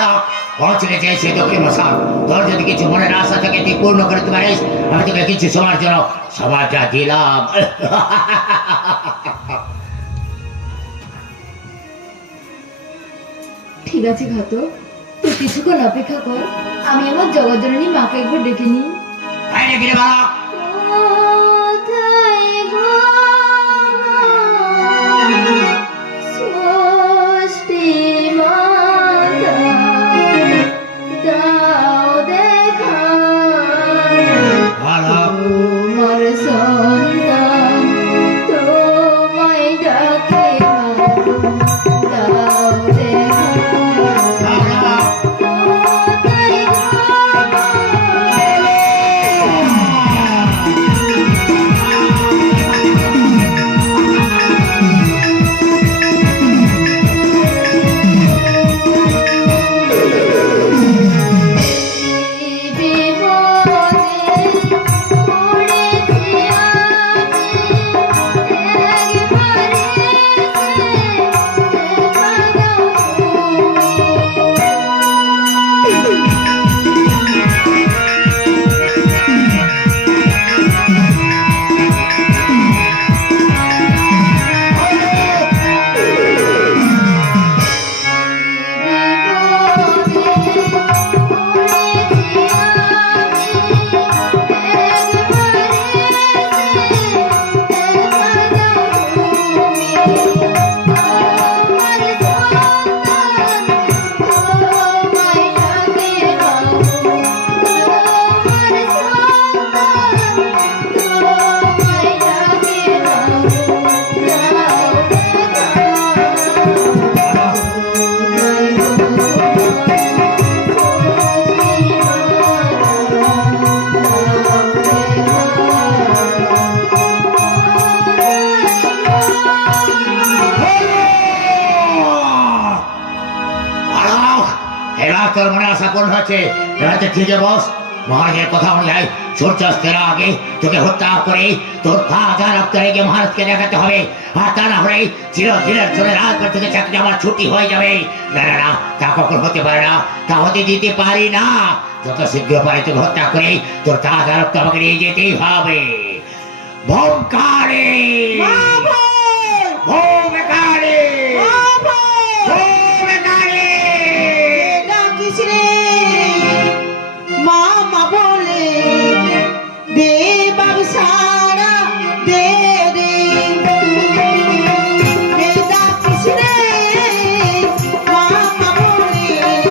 বালক পৌঁছে গেছে সে দক্ষিণ মশাল। তোর যদি কিছু মনের আশা থেকে তুই পূর্ণ করতে পারিস, আমি তোকে কিছু সময়ের জন্য সমাজটা দিলাম। ঠিক আছে ঘাতক, তুই কিছুক্ষণ অপেক্ষা কর, আমি আমার জগজ্জননী মাকে একবার ডেকে নিই। বালক তোর মনে আশা পূর্ণ হয়েছে। এবারে ঠিক বস, মহারাজের কথা অনুযায়ী সূর্যাস্তের আগে তোকে হত্যা করে তোর তাজা রক্ত রেখে মহারাজকে দেখাতে হবে। আর তা না হলে চিরদিনের জন্য রাজবাড়ি থেকে চাকরি আমার ছুটি হয়ে যাবে। না না না, তা কখন হতে পারে না, তা হতে দিতে পারি না। যত শীঘ্র পারে তোকে হত্যা করে তোর তাজা রক্ত আমাকে নিয়ে যেতেই হবে। ভঙ্কারে